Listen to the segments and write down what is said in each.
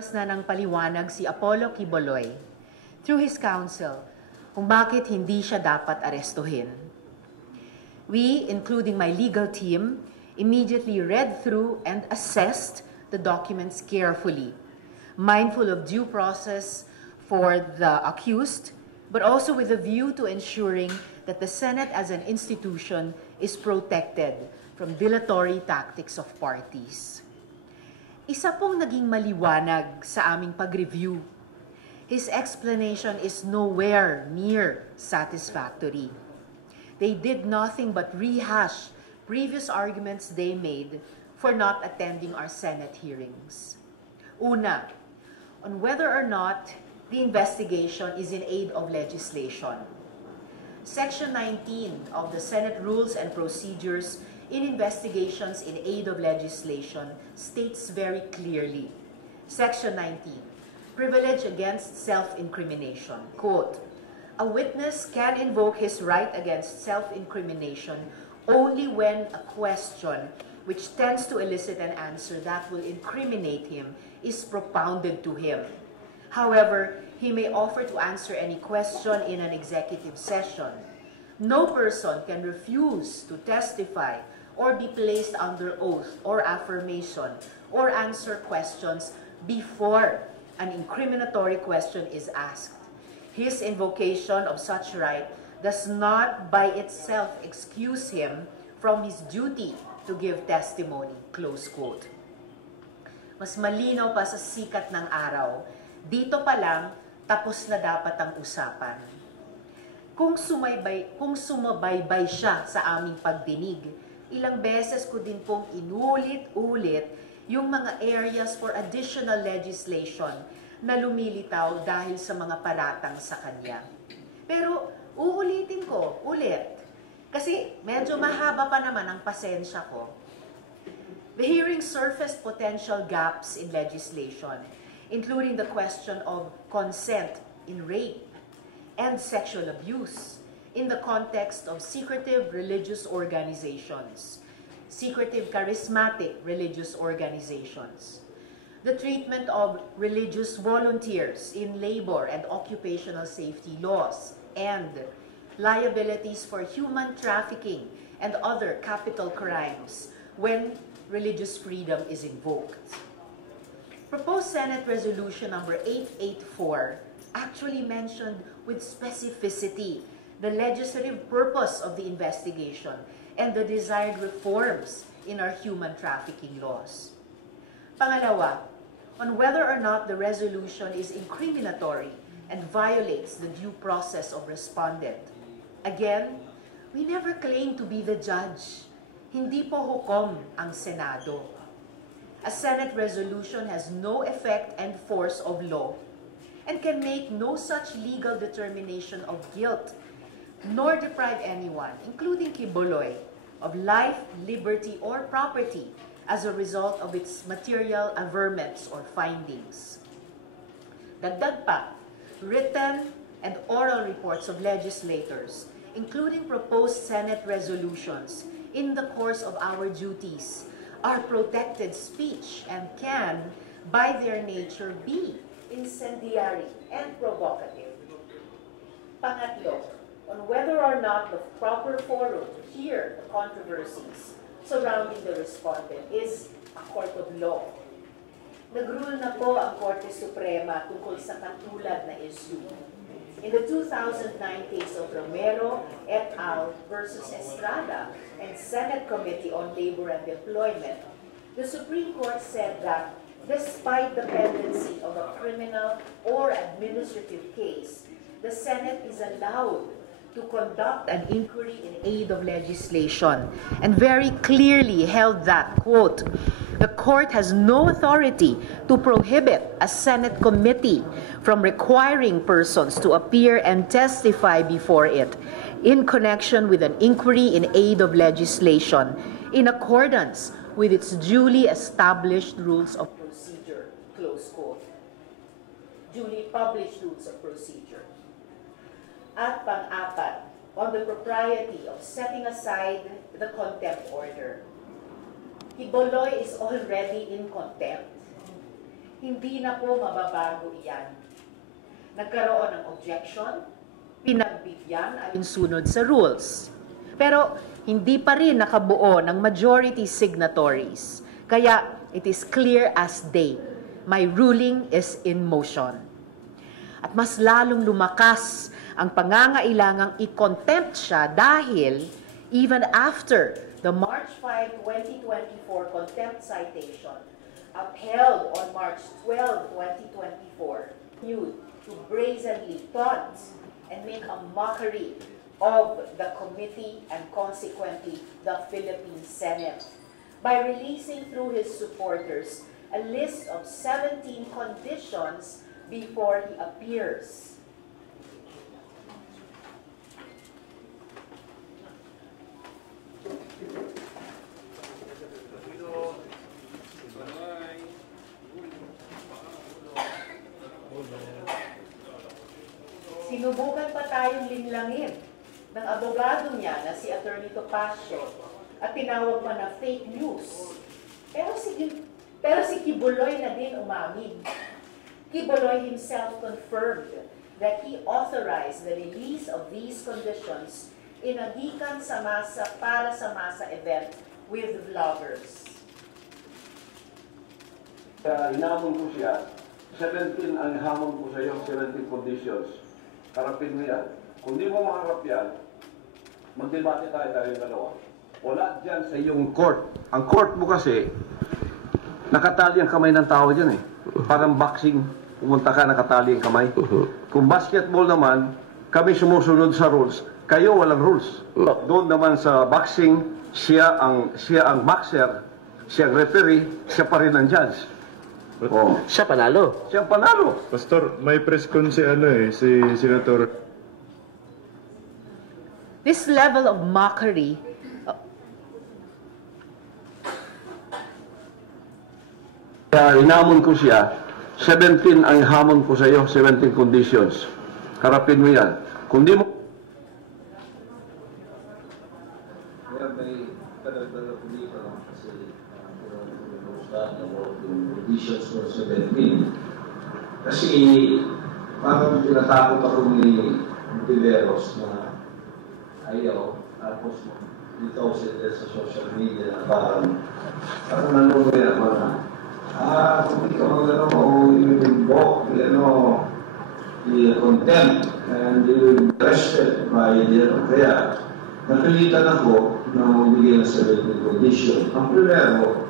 Na ng paliwanag si Apollo Quiboloy through his counsel kung bakit hindi siya dapat arestuhin. We, including my legal team, immediately read through and assessed the documents carefully, mindful of due process for the accused, but also with a view to ensuring that the Senate as an institution is protected from dilatory tactics of parties. Isa pong naging maliwanag sa aming pag-review. His explanation is nowhere near satisfactory. They did nothing but rehash previous arguments they made for not attending our Senate hearings. Una, on whether or not the investigation is in aid of legislation. Section 19 of the Senate Rules and Procedures in investigations in aid of legislation states very clearly, Section 19, privilege against self-incrimination. Quote, a witness can invoke his right against self-incrimination only when a question which tends to elicit an answer that will incriminate him is propounded to him. However, he may offer to answer any question in an executive session. No person can refuse to testify or be placed under oath or affirmation or answer questions before an incriminatory question is asked. His invocation of such right does not by itself excuse him from his duty to give testimony, close quote. Mas malinaw pa sa sikat ng araw, dito pa lang tapos na dapat ang usapan. Kung sumabaybay siya sa aming pagdinig, ilang beses ko din pong inulit-ulit yung mga areas for additional legislation na lumilitaw dahil sa mga paratang sa kanya. Pero uulitin ko ulit kasi medyo mahaba pa naman ang pasensya ko. The hearing surfaced potential gaps in legislation, including the question of consent in rape and sexual abuse in the context of secretive religious organizations, secretive charismatic religious organizations, the treatment of religious volunteers in labor and occupational safety laws, and liabilities for human trafficking and other capital crimes when religious freedom is invoked. Proposed Senate Resolution number 884 actually mentioned with specificity the legislative purpose of the investigation and the desired reforms in our human trafficking laws. Pangalawa, on whether or not the resolution is incriminatory and violates the due process of respondent. Again, we never claim to be the judge. Hindi po hukom ang Senado. A Senate resolution has no effect and force of law and can make no such legal determination of guilt nor deprive anyone, including Quiboloy, of life, liberty, or property as a result of its material averments or findings. Dagdag pa, written and oral reports of legislators, including proposed Senate resolutions, in the course of our duties, are protected speech and can, by their nature, be incendiary and provocative. Pangatlo, on whether or not the proper forum to hear the controversies surrounding the respondent is a court of law. Nagrule na po ang Korte Suprema tungkol sa katulad na issue. In the 2009 case of Romero et al. Versus Estrada and Senate Committee on Labor and Employment, the Supreme Court said that despite the pendency of a criminal or administrative case, the Senate is allowed to conduct an inquiry in aid of legislation, and very clearly held that, quote, the court has no authority to prohibit a Senate committee from requiring persons to appear and testify before it in connection with an inquiry in aid of legislation in accordance with its duly established rules of procedure, close quote. Duly published rules of procedure. At pang-apat, on the propriety of setting aside the contempt order. Quiboloy is already in contempt. Hindi na po mababago iyan. Nagkaroon ng objection, pinagbigyan alinsunod sa rules. Pero hindi pa rin nakabuo ng majority signatories. Kaya it is clear as day, my ruling is in motion. At mas lalong lumakas ang pangangailangang i-contempt siya dahil even after the March 5, 2024 contempt citation upheld on March 12, 2024, used to brazenly taunt and make a mockery of the committee and consequently the Philippine Senate by releasing through his supporters a list of 17 conditions before he appears. Sinubukan pa tayong linlangin ng abogado niya na si Atty. Topacio at tinawag pa na fake news. Pero si Quiboloy na din umamin. Quiboloy himself confirmed that he authorized the release of these conditions in a gikan sa masa para sa masa event with vloggers. Hinamon ko siya, 17 ang hamon ko sa iyo, 17 conditions. Harapin mo yan. Kung di mo maharap yan, magdebate tayo dalawa. Wala dyan sa iyong court. Ang court mo kasi, nakatali ang kamay ng tao dyan eh. Parang boxing, pumunta ka, nakatali ang kamay. Kung basketball naman, kami sumusunod sa rules. Kayo walang rules. Doon naman sa boxing, siya ang boxer, siya ang referee, siya pa rin ang judge. Oh. Siya panalo. Siya ang panalo. Pastor, may press con si si Senator. This level of mockery Hinamon ko siya, 17 ang hamon ko sa iyo, 17 conditions. Harapin mo yan. Kung di mo... May kadagdagan ko dito kasi yung conditions for 17. Kasi parang tinatakot ako ni Tiveros na ayaw, tapos dito sila sa social media na parang nanonood yan mga kung ikaw magano o i-invoke, i-contempt and you will be arrested by kaya napilitan ako na magbigay ng 17 condition. Ang primero,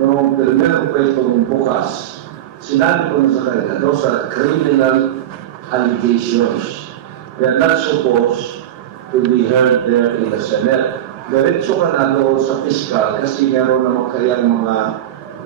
noong primerong kwentong bukas, sinabi ko na sa kanila, those are criminal allegations. They are not supposed to be heard there in the Senate. Diretso ka na doon sa fiscal kasi meron naman kayang mga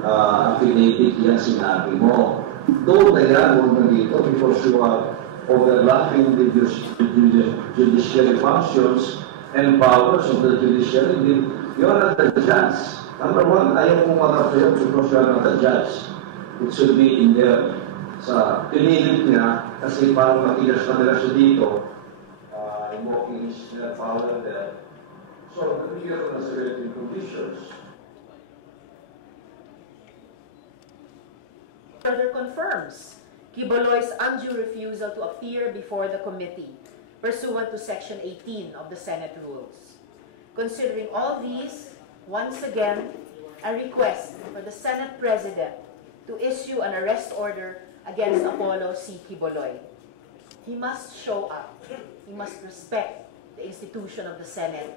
affidavit yan sinabi mo. Doon na yan, huwag na dito because you are overlapping the judiciary functions and powers of the judiciary. You are not the judge. Number one, ayaw kong matapos because you are not the judge. It should be in there. Sa pinilit niya, kasi parang matigas na nila siya dito, invoking his power there. So, nabigyan ko na 17 conditions. further confirms Quiboloy's undue refusal to appear before the committee pursuant to Section 18 of the Senate Rules. Considering all these, once again, I request for the Senate President to issue an arrest order against Apollo C. Quiboloy. He must show up. He must respect the institution of the Senate.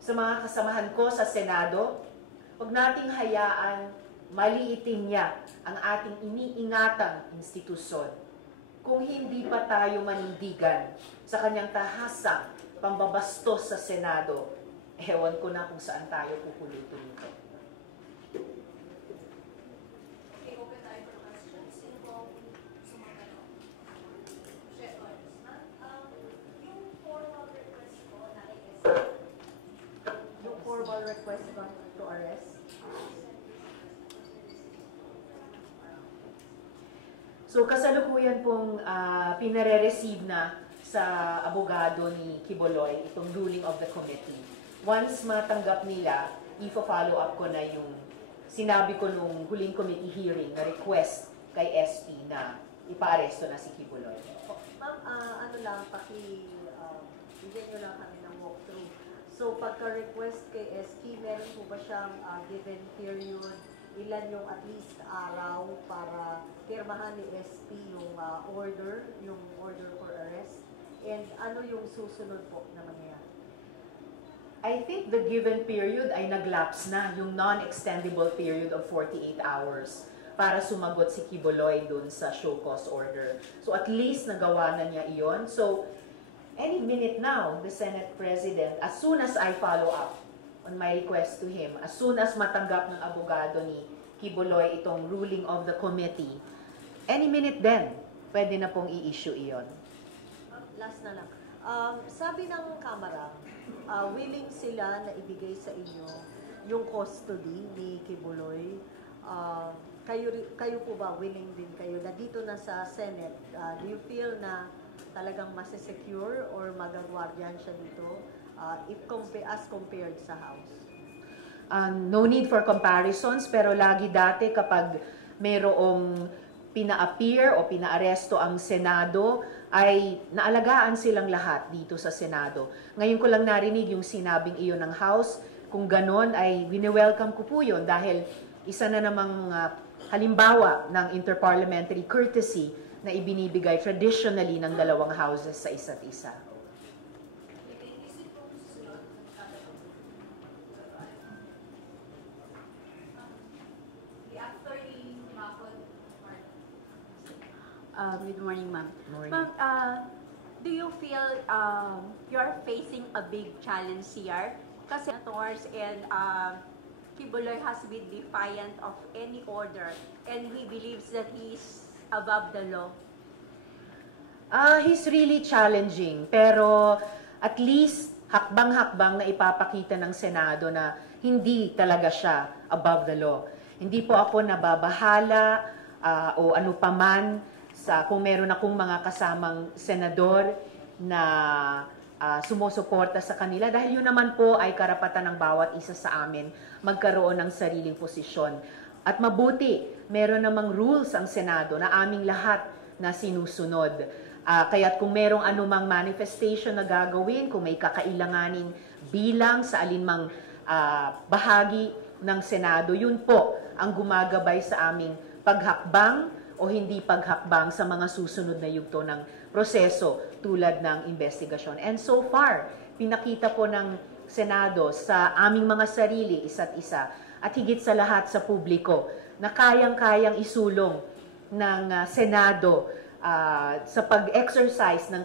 Sa mga kasamahan ko sa Senado, huwag nating hayaan maliitin niya ang ating iniingatang institusyon. Kung hindi pa tayo manindigan sa kanyang tahasang pambabastos sa Senado, ewan ko na kung saan tayo pupulutin nito. Okay, open tayo for questions. Sino po sumatanong? Yung formal request ko na Yung formal request ba to arrest? So kasalukuyan pong pinare-receive na sa abogado ni Quiboloy itong ruling of the committee. Once matanggap nila, i-follow up ko na yung sinabi ko nung huling committee hearing na request kay SP na ipaaresto na si Kibuloy. Ma'am, ano lang, bigyan nyo lang kami ng walkthrough. So, pagka-request kay SK, meron po ba siyang given period? Ilan yung at least araw para pirmahan ni SP yung order for arrest? And ano yung susunod po na mangyayari? I think the given period ay naglapse na, yung non-extendable period of 48 hours para sumagot si Kibuloy dun sa show cause order. So at least nagawa na niya iyon. So any minute now, the Senate President, as soon as I follow up on my request to him, as soon as matanggap ng abogado ni Kibuloy itong ruling of the committee, any minute then, pwede na pong i-issue iyon. Last na lang. Sabi ng Kamara, willing sila na ibigay sa inyo yung custody ni Kibuloy. Kayo po ba willing din kayo na dito na sa Senate? Do you feel na talagang masesecure or magagwardiyan siya dito as compared sa House? No need for comparisons, pero lagi dati kapag mayroong pina-appear o pina-aresto ang Senado, ay naalagaan silang lahat dito sa Senado. Ngayon ko lang narinig yung sinabing iyon ng House. Kung ganon ay wini-welcome ko po yun dahil isa na namang halimbawa ng interparliamentary courtesy na ibinibigay traditionally ng dalawang houses sa isa't isa. Good morning, ma'am. Morning. Ma'am, do you feel you're facing a big challenge here? Kasi senators and Kibuloy has been defiant of any order and he believes that he's above the law. He's really challenging, pero at least hakbang-hakbang na ipapakita ng Senado na hindi talaga siya above the law. Hindi po ako nababahala o ano paman kung meron akong mga kasamang senador na sumusuporta sa kanila dahil yun naman po ay karapatan ng bawat isa sa amin magkaroon ng sariling posisyon. At mabuti, meron namang rules ang Senado na aming lahat na sinusunod. Kaya't kung merong anumang manifestation na gagawin, kung may kakailanganing bilang sa alinmang bahagi ng Senado, yun po ang gumagabay sa aming paghakbang o hindi paghakbang sa mga susunod na yugto ng proseso tulad ng investigasyon. And so far, pinakita po ng Senado sa aming mga sarili, isa't isa, at higit sa lahat sa publiko, na kayang-kayang isulong ng Senado sa pag-exercise ng